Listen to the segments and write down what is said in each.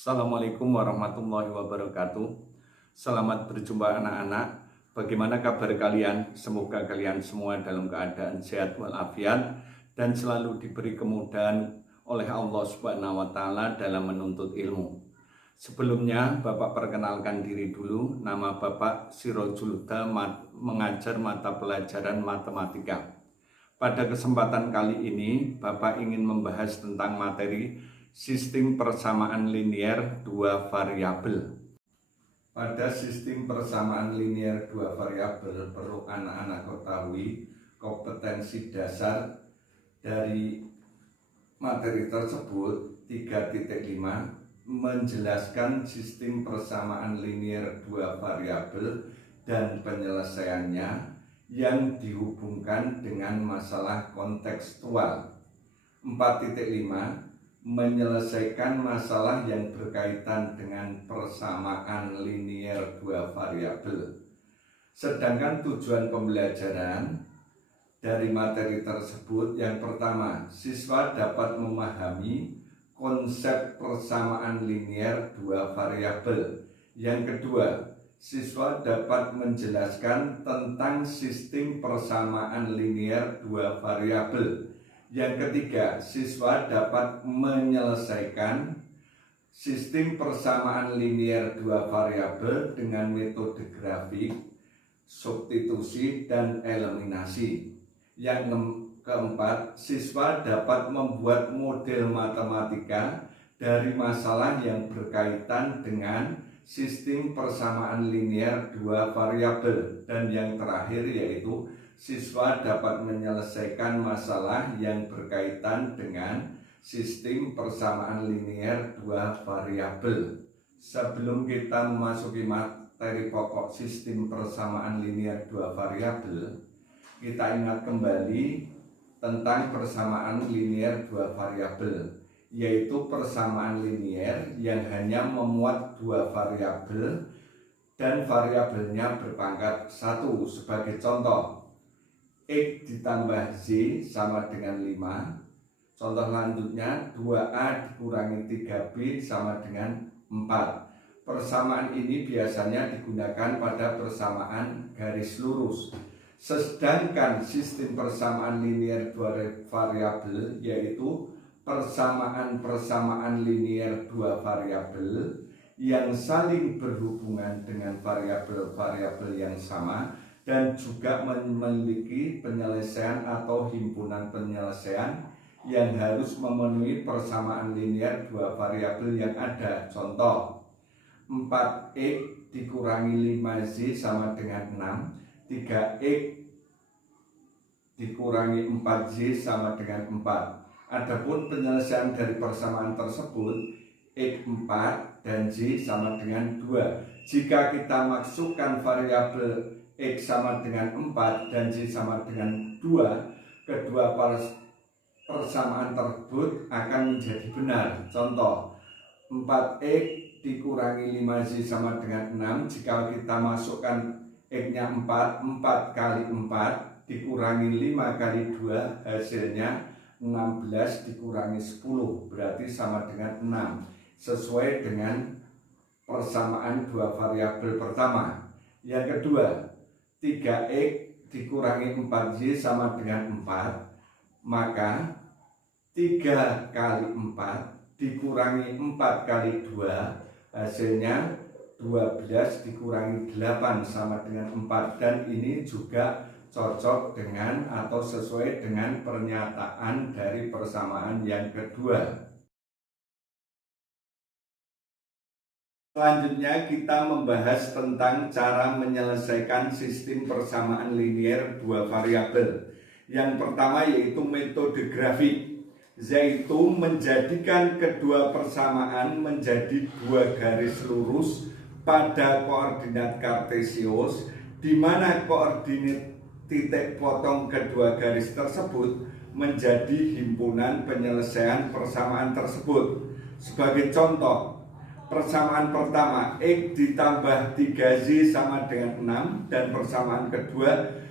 Assalamualaikum warahmatullahi wabarakatuh. Selamat berjumpa anak-anak. Bagaimana kabar kalian? Semoga kalian semua dalam keadaan sehat walafiat dan selalu diberi kemudahan oleh Allah Subhanahu wa taala dalam menuntut ilmu. Sebelumnya Bapak perkenalkan diri dulu. Nama Bapak Sirojul Huda, mengajar mata pelajaran matematika. Pada kesempatan kali ini Bapak ingin membahas tentang materi sistem persamaan linier dua variabel. Pada sistem persamaan linier dua variabel perlu anak-anak ketahui kompetensi dasar dari materi tersebut 3.5 menjelaskan sistem persamaan linier dua variabel dan penyelesaiannya yang dihubungkan dengan masalah kontekstual. 4.5 menyelesaikan masalah yang berkaitan dengan persamaan linier dua variabel. Sedangkan tujuan pembelajaran dari materi tersebut, yang pertama, siswa dapat memahami konsep persamaan linier dua variabel. Yang kedua, siswa dapat menjelaskan tentang sistem persamaan linier dua variabel. Yang ketiga, siswa dapat menyelesaikan sistem persamaan linier dua variabel dengan metode grafik, substitusi, dan eliminasi. Yang keempat, siswa dapat membuat model matematika dari masalah yang berkaitan dengan sistem persamaan linier dua variabel. Dan yang terakhir yaitu siswa dapat menyelesaikan masalah yang berkaitan dengan sistem persamaan linier dua variabel. Sebelum kita memasuki materi pokok sistem persamaan linier dua variabel, kita ingat kembali tentang persamaan linier dua variabel, yaitu persamaan linier yang hanya memuat dua variabel dan variabelnya berpangkat 1. Sebagai contoh, X ditambah Z sama dengan 5. Contoh selanjutnya, 2A dikurangi 3B sama dengan 4. Persamaan ini biasanya digunakan pada persamaan garis lurus. Sedangkan sistem persamaan linier dua variabel yaitu persamaan linier dua variabel yang saling berhubungan dengan variabel-variabel yang sama dan juga memiliki penyelesaian atau himpunan penyelesaian yang harus memenuhi persamaan linier dua variabel yang ada. Contoh, 4x dikurangi 5z sama dengan 6, 3x dikurangi 4z sama dengan 4. Adapun penyelesaian dari persamaan tersebut, x 4 dan z sama dengan 2. Jika kita masukkan variabel X sama dengan 4 dan Z sama dengan 2, kedua persamaan tersebut akan menjadi benar. Contoh, 4X dikurangi 5Z sama dengan 6. Jika kita masukkan X-nya 4, 4 kali 4 dikurangi 5 kali 2, hasilnya 16 dikurangi 10, berarti sama dengan 6, sesuai dengan persamaan dua variabel pertama. Yang kedua, 3x dikurangi 4z sama dengan 4, maka 3 kali 4 dikurangi 4 kali 2, hasilnya 12 dikurangi 8 sama dengan 4. Dan ini juga cocok dengan atau sesuai dengan pernyataan dari persamaan yang kedua. Selanjutnya kita membahas tentang cara menyelesaikan sistem persamaan linier dua variabel. Yang pertama yaitu metode grafik, yaitu menjadikan kedua persamaan menjadi dua garis lurus pada koordinat kartesius, di mana koordinat titik potong kedua garis tersebut menjadi himpunan penyelesaian persamaan tersebut. Sebagai contoh, persamaan pertama, X ditambah 3Z sama dengan 6, dan persamaan kedua,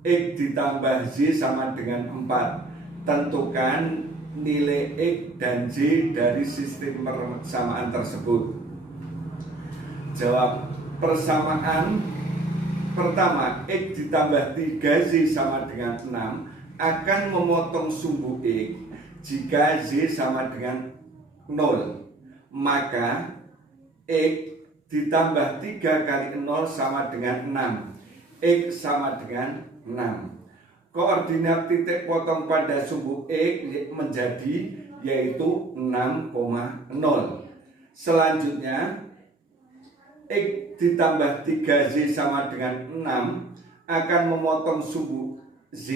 X ditambah Z sama dengan 4. Tentukan nilai X dan Y dari sistem persamaan tersebut. Jawab persamaan pertama, X ditambah 3Y sama dengan 6 akan memotong sumbu X jika Y sama dengan 0. Maka X ditambah 3 kali 0 sama dengan 6. X sama dengan 6. Koordinat titik potong pada sumbu X menjadi yaitu 6,0. Selanjutnya X ditambah 3Y sama dengan 6 akan memotong sumbu Z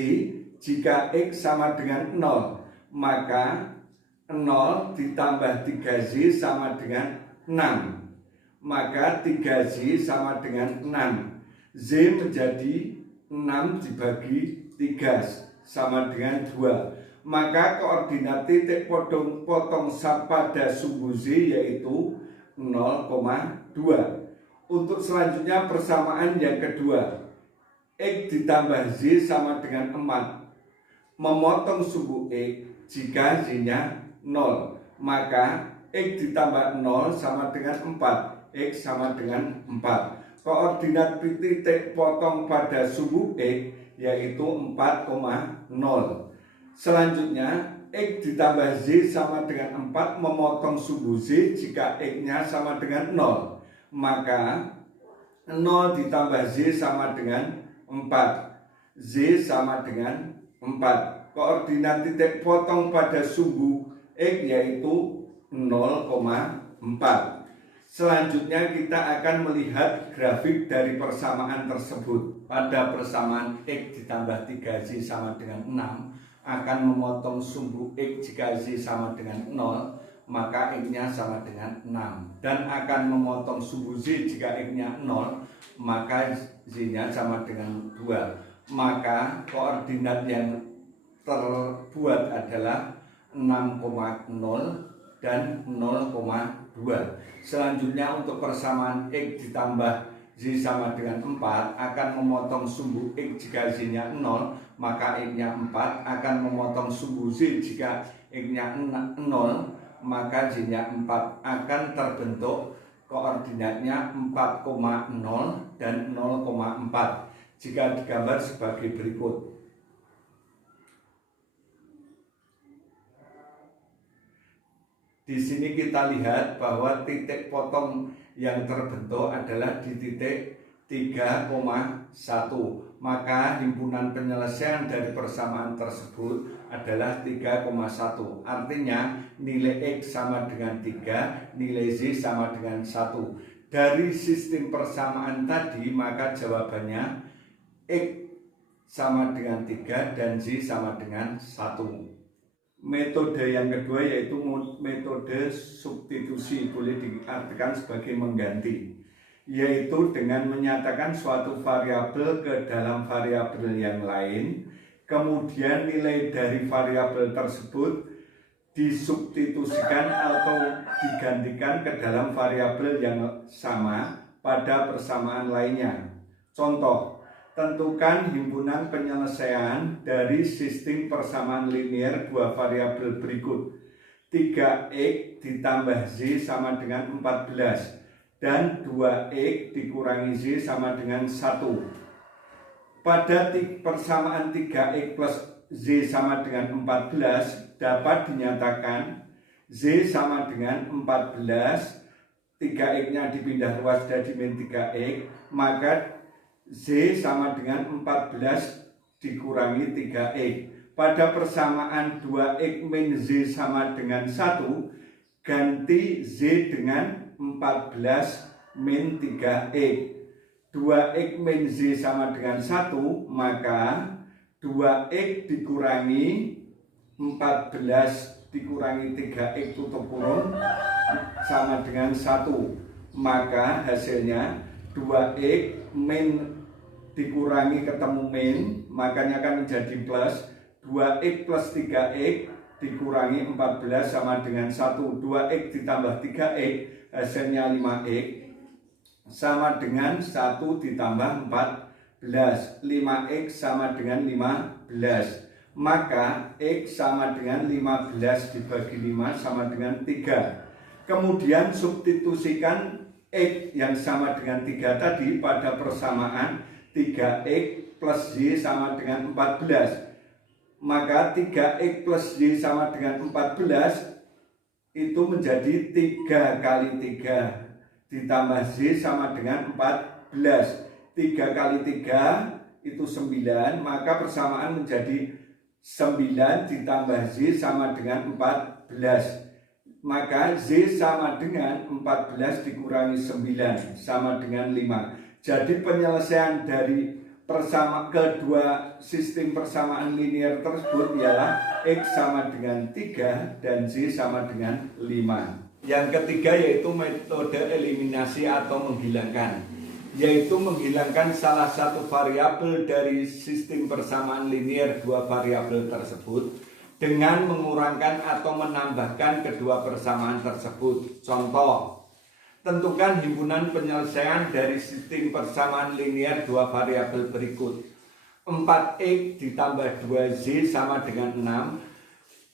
jika X sama dengan 0. Maka 0 ditambah 3Z sama dengan 6. Maka 3Z sama dengan 6. Z menjadi 6 dibagi 3 sama dengan 2. Maka koordinat titik potong pada sumbu Z yaitu 0,2. Untuk selanjutnya persamaan yang kedua, X ditambah Z sama dengan 4 memotong sumbu X jika Z-nya 0. Maka X ditambah 0 sama dengan 4. X sama dengan 4. Koordinat titik potong pada sumbu X yaitu 4,0. Selanjutnya X ditambah Z sama dengan 4 memotong sumbu Z jika X-nya sama dengan 0. Maka 0 ditambah Z sama dengan 4. Z sama dengan 4. Koordinat titik potong pada sumbu X yaitu 0,4. Selanjutnya kita akan melihat grafik dari persamaan tersebut. Pada persamaan X ditambah 3Z sama dengan 6 akan memotong sumbu X jika Z sama dengan 0, maka X-nya sama dengan 6. Dan akan memotong sumbu Z jika X-nya 0, maka Z-nya sama dengan 2. Maka koordinat yang terbuat adalah 6,0 dan 0,2. Selanjutnya untuk persamaan X ditambah Z sama dengan 4 akan memotong sumbu X jika Z-nya 0, maka X-nya 4 akan memotong sumbu Z jika X-nya 0, maka Z-nya 4 akan terbentuk koordinatnya 4,0 dan 0,4 jika digambar sebagai berikut. Di sini kita lihat bahwa titik potong yang terbentuk adalah di titik 3,1. Maka himpunan penyelesaian dari persamaan tersebut adalah 3,1. Artinya nilai X sama dengan 3, nilai Z sama dengan 1. Dari sistem persamaan tadi maka jawabannya X sama dengan 3 dan Z sama dengan 1. Metode yang kedua yaitu metode substitusi, boleh diartikan sebagai mengganti, yaitu dengan menyatakan suatu variabel ke dalam variabel yang lain, kemudian nilai dari variabel tersebut disubstitusikan atau digantikan ke dalam variabel yang sama pada persamaan lainnya. Contoh, tentukan himpunan penyelesaian dari sistem persamaan linear dua variabel berikut. 3x ditambah z sama dengan 14 dan 2x dikurangi z sama dengan 1. Pada persamaan 3x plus z sama dengan 14 dapat dinyatakan z sama dengan 14, 3x-nya dipindah ruas jadi min 3x, maka Z sama dengan 14 dikurangi 3x. Pada persamaan 2x min Z sama dengan 1, ganti Z dengan 14 min 3x. 2x min Z sama dengan 1, maka 2x dikurangi 14 dikurangi 3x tutup kurung sama dengan 1. Maka hasilnya 2x min dikurangi ketemu min, makanya akan menjadi plus. 2x plus 3x dikurangi 14 sama dengan 1. 2x ditambah 3x hasilnya 5x sama dengan 1 ditambah 14. 5x sama dengan 15. maka X sama dengan 15 dibagi 5 sama dengan 3. Kemudian substitusikan X yang sama dengan 3 tadi pada persamaan 3X plus Y sama dengan 14. Maka 3X plus Y sama dengan 14 itu menjadi 3 kali 3 ditambah Z sama dengan 14. 3 kali 3 itu 9, maka persamaan menjadi 9 ditambah Z sama dengan 14. Maka Z sama dengan 14 dikurangi 9 sama dengan 5. Jadi penyelesaian dari kedua sistem persamaan linear tersebut ialah X sama dengan 3 dan Z sama dengan 5. Yang ketiga yaitu metode eliminasi atau menghilangkan, yaitu menghilangkan salah satu variabel dari sistem persamaan linear dua variabel tersebut dengan mengurangkan atau menambahkan kedua persamaan tersebut. Contoh, tentukan himpunan penyelesaian dari sistem persamaan linear dua variabel berikut. 4X ditambah 2Z sama dengan 6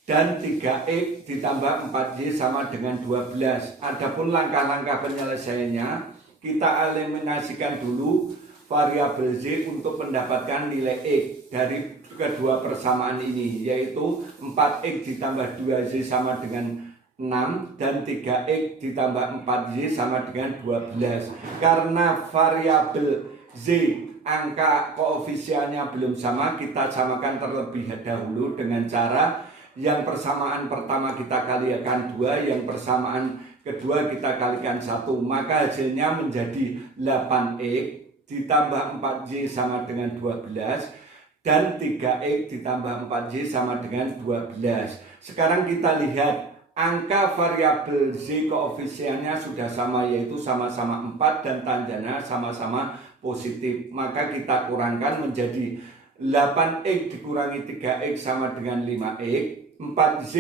dan 3X ditambah 4Y sama dengan 12. Adapun langkah-langkah penyelesaiannya, kita eliminasikan dulu variabel Z untuk mendapatkan nilai X dari kedua persamaan ini, yaitu 4X ditambah 2Z sama dengan 6 dan 3X ditambah 4Y sama dengan 12. Karena variabel Z angka koefisiennya belum sama, kita samakan terlebih dahulu dengan cara yang persamaan pertama kita kalikan 2, yang persamaan kedua kita kalikan 1, maka hasilnya menjadi 8X ditambah 4Y sama dengan 12 dan 3X ditambah 4Y sama dengan 12. Sekarang kita lihat angka variabel Z koefisiennya sudah sama, yaitu sama-sama 4 dan tanjanya sama-sama positif. Maka kita kurangkan menjadi 8X dikurangi 3X sama dengan 5X, 4Z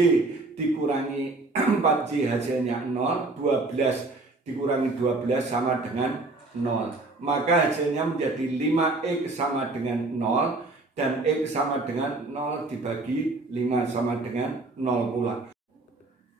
dikurangi 4Z hasilnya 0, 12 dikurangi 12 sama dengan 0. Maka hasilnya menjadi 5X sama dengan 0 dan X sama dengan 0 dibagi 5 sama dengan 0 pula.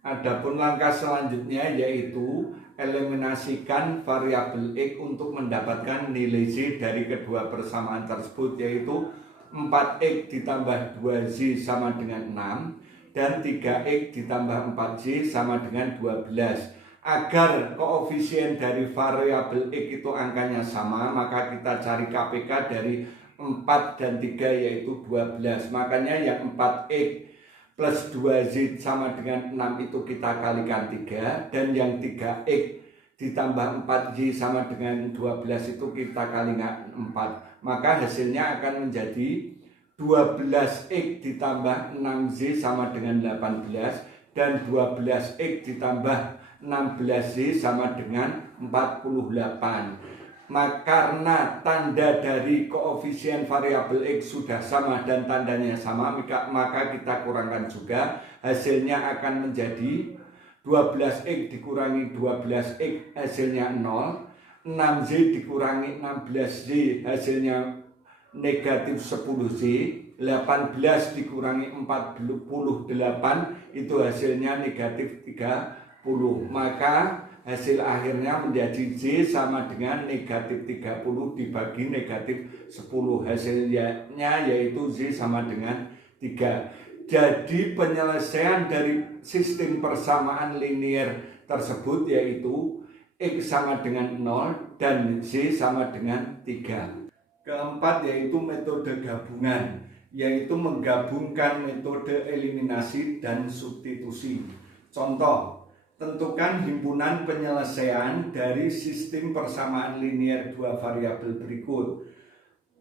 Adapun langkah selanjutnya yaitu eliminasikan variabel X untuk mendapatkan nilai Z dari kedua persamaan tersebut, yaitu 4X ditambah 2Z sama dengan 6 dan 3X ditambah 4Z sama dengan 12. Agar koefisien dari variabel X itu angkanya sama, maka kita cari KPK dari 4 dan 3 yaitu 12. Makanya yang 4X plus 2Z sama dengan 6 itu kita kalikan 3, dan yang 3X ditambah 4Y sama dengan 12 itu kita kalikan 4. Maka hasilnya akan menjadi 12X ditambah 6Z sama dengan 18 dan 12X ditambah 16Z sama dengan 48. Maka karena tanda dari koefisien variabel X sudah sama dan tandanya sama, maka kita kurangkan juga, hasilnya akan menjadi 12X dikurangi 12X hasilnya 0, 6Z dikurangi 16Z hasilnya negatif 10Z, 18 dikurangi 48 itu hasilnya negatif 30. Maka hasil akhirnya menjadi Z sama dengan negatif 30 dibagi negatif 10. Hasilnya yaitu Z sama dengan 3. Jadi penyelesaian dari sistem persamaan linear tersebut yaitu X sama dengan 0 dan Z sama dengan 3. Keempat yaitu metode gabungan, yaitu menggabungkan metode eliminasi dan substitusi. Contoh, tentukan himpunan penyelesaian dari sistem persamaan linear dua variabel berikut.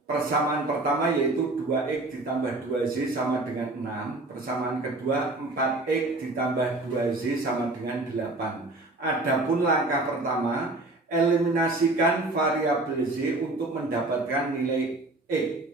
Persamaan pertama yaitu 2X ditambah 2Z sama dengan 6. Persamaan kedua 4X ditambah 2Z sama dengan 8. Adapun langkah pertama, eliminasikan variabel Z untuk mendapatkan nilai X.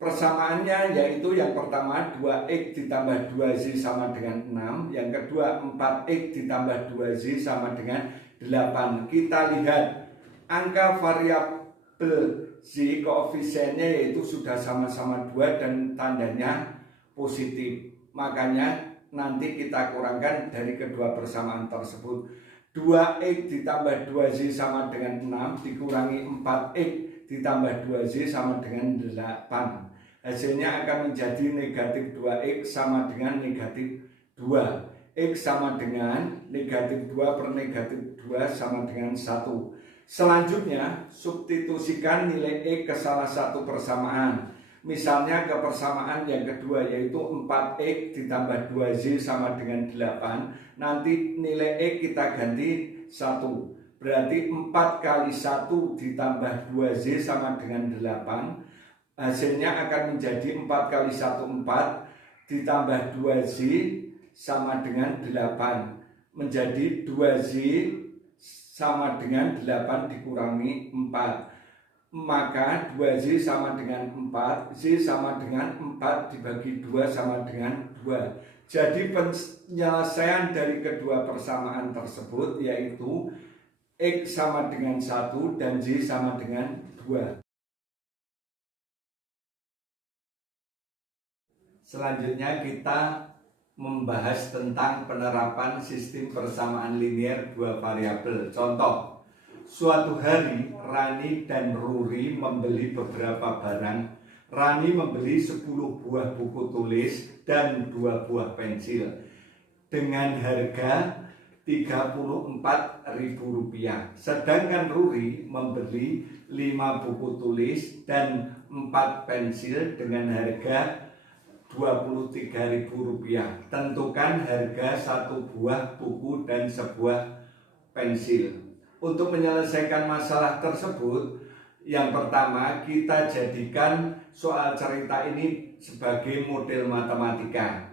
Persamaannya yaitu yang pertama 2X ditambah 2Z sama dengan 6, yang kedua 4X ditambah 2Z sama dengan 8. Kita lihat angka variabel Z koefisiennya yaitu sudah sama-sama 2 dan tandanya positif. Makanya nanti kita kurangkan dari kedua persamaan tersebut. 2x ditambah 2z sama dengan 6 dikurangi 4x ditambah 2z sama dengan 8. Hasilnya akan menjadi negatif 2x sama dengan negatif 2. X sama dengan negatif 2 per negatif 2 sama dengan 1. Selanjutnya, substitusikan nilai X ke salah satu persamaan. Misalnya ke persamaan yang kedua yaitu 4x ditambah 2z sama dengan 8. Nanti nilai X kita ganti 1. Berarti 4 kali 1 ditambah 2z sama dengan 8. Hasilnya akan menjadi 4 kali 1 4 ditambah 2z sama dengan 8. Menjadi 2z sama dengan 8 dikurangi 4. Maka 2z sama dengan 4, z sama dengan 4 dibagi 2 sama dengan 2. Jadi penyelesaian dari kedua persamaan tersebut yaitu x sama dengan 1 dan z sama dengan 2. Selanjutnya kita membahas tentang penerapan sistem persamaan linear dua variabel. Contoh, suatu hari Rani dan Ruri membeli beberapa barang. Rani membeli 10 buah buku tulis dan 2 buah pensil dengan harga Rp34.000. Sedangkan Ruri membeli 5 buku tulis dan 4 pensil dengan harga Rp23.000. Tentukan harga satu buah buku dan sebuah pensil. Untuk menyelesaikan masalah tersebut, yang pertama kita jadikan soal cerita ini sebagai model matematika.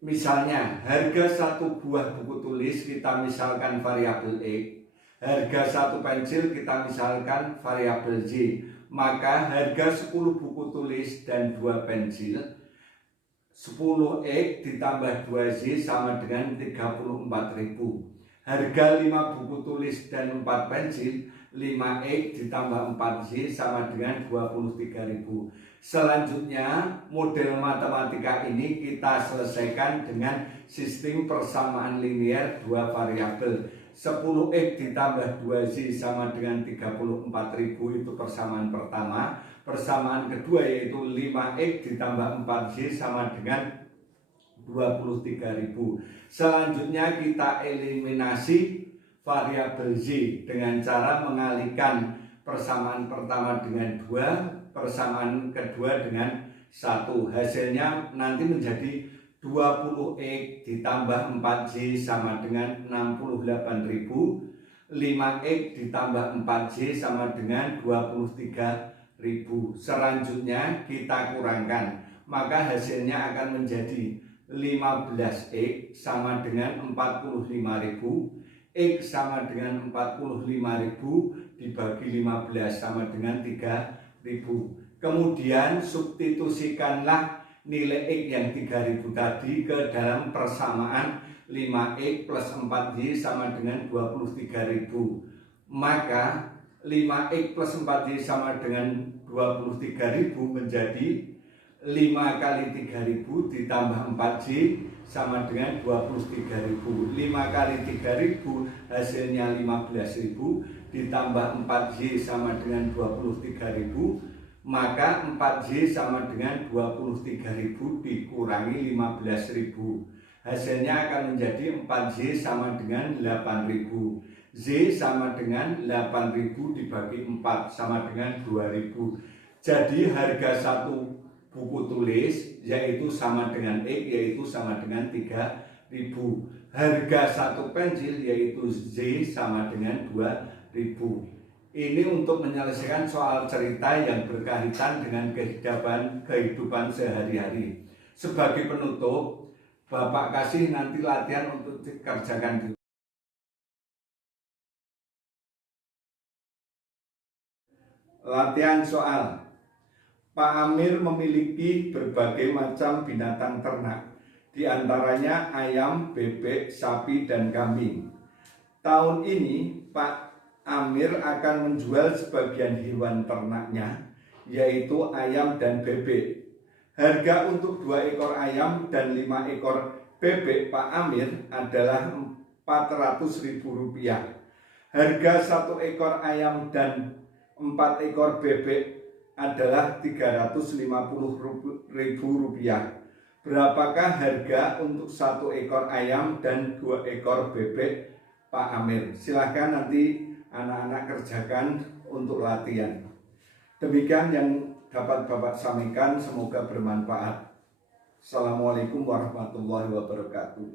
Misalnya, harga satu buah buku tulis kita misalkan variabel X, harga satu pensil kita misalkan variabel Z. Maka harga 10 buku tulis dan 2 pensil 10x ditambah 2z sama dengan 34.000. Harga 5 buku tulis dan 4 pensil 5x ditambah 4z sama dengan 23.000. Selanjutnya model matematika ini kita selesaikan dengan sistem persamaan linear dua variabel. 10x ditambah 2z sama dengan 34.000 itu persamaan pertama. Persamaan kedua yaitu 5x ditambah 4z sama dengan 23.000. Selanjutnya kita eliminasi variabel z dengan cara mengalihkan persamaan pertama dengan 2, persamaan kedua dengan 1. Hasilnya nanti menjadi 20x ditambah 4z sama dengan 68.000. 5x ditambah 4z sama dengan 23.000. Selanjutnya kita kurangkan, maka hasilnya akan menjadi 15x sama dengan 45.000. X sama dengan 45.000 dibagi 15 sama dengan 3.000. Kemudian substitusikanlah nilai X yang 3.000 tadi ke dalam persamaan 5x plus 4y sama dengan 23.000. Maka 5x plus 4y sama dengan 23.000 menjadi 5 kali 3.000 ditambah 4y sama dengan 23.000. 5 kali 3.000 hasilnya 15.000 ditambah 4y sama dengan 23.000. Maka 4z sama dengan 23.000 dikurangi 15.000. Hasilnya akan menjadi 4z sama dengan 8.000. Z sama dengan 8.000 dibagi 4 sama dengan 2.000. Jadi harga satu buku tulis yaitu sama dengan X yaitu sama dengan 3.000. Harga satu pensil yaitu Z sama dengan 2.000. Ini untuk menyelesaikan soal cerita yang berkaitan dengan kehidupan sehari-hari. Sebagai penutup, Bapak kasih nanti latihan untuk dikerjakan. Latihan soal. Pak Amir memiliki berbagai macam binatang ternak, di antaranya ayam, bebek, sapi, dan kambing. Tahun ini Pak Amir akan menjual sebagian hewan ternaknya, yaitu ayam dan bebek. Harga untuk 2 ekor ayam dan 5 ekor bebek Pak Amir adalah Rp400.000. Harga 1 ekor ayam dan 4 ekor bebek adalah Rp350.000. Berapakah harga untuk 1 ekor ayam dan 2 ekor bebek Pak Amir? Silahkan nanti anak-anak kerjakan untuk latihan. Demikian yang dapat Bapak sampaikan, semoga bermanfaat. Assalamualaikum warahmatullahi wabarakatuh.